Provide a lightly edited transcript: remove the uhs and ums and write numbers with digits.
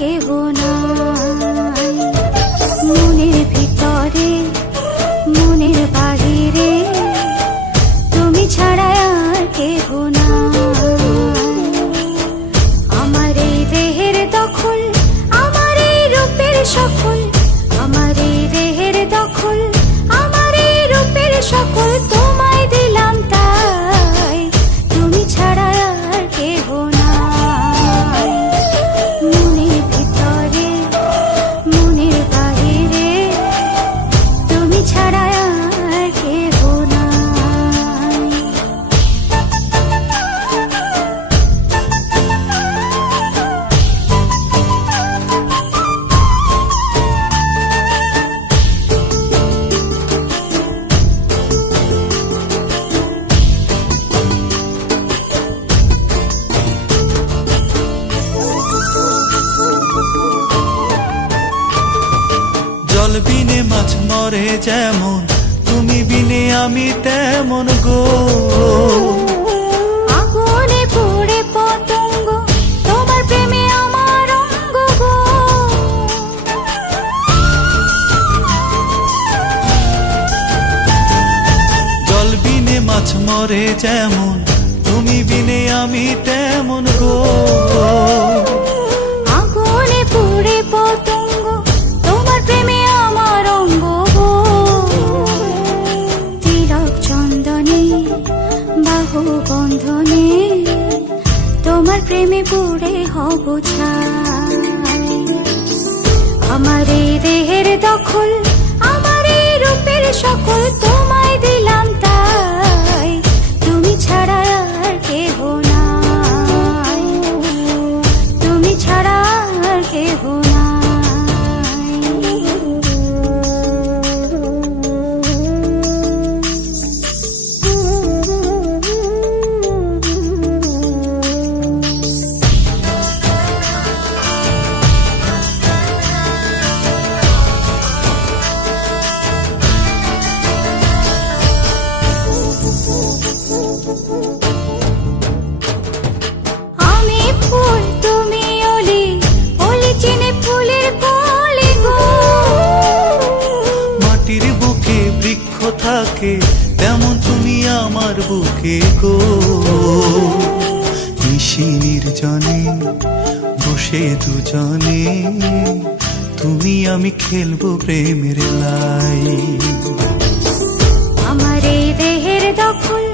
কেহ নাই। মনের ভিতরে মনের বাহিরে তুমি ছাড়া আর কেহ নাই। আমার এই দেহের দখল, আমার এই রূপের সকল, আমার এই দেহের দখল, আমার এই রূপের সকল তোমায় দিলাম তাই, তুমি ছাড়া আর কেহ নাই। মনের ভিতরে মনের বাহিরে তুমি ছাড়া আর কেহ নাই। জল বিনে মাছ মরে যেমন, তুমি বিনে আমি তেমন গো। আগুনে পুড়ে পতঙ্গ, তোমার প্রেমে আমার অঙ্গ গো। জল বিনে মাছ মরে যেমন, তুমি বিনে আমি তেমন গো। আগুনে পুড়ে পতঙ্গ, তোমার প্রেমে আমার অঙ্গ গো। তিলক চন্দনে বাহু বন্ধনে তোমার প্রেমে পুড়ে হব ছাই। আমার এই দেহের দখল, আমার এই রূপের সকল তোমায় দিলাম তাই, তুমি ছাড়া আর কেহ নাই, তুমি ছাড়া আর কেহ নাই। আমি ফুল তুমি অলি, অলি চিনে ফুলের কলি গো। মাটির বুকে বৃক্ষ থাকে তেমন তুমি আমার বুকে গো। নিশি নির্জনে বসে দুজনে তুমি আমি খেলবো প্রেমের লাই। আমার এই দেহের দখল,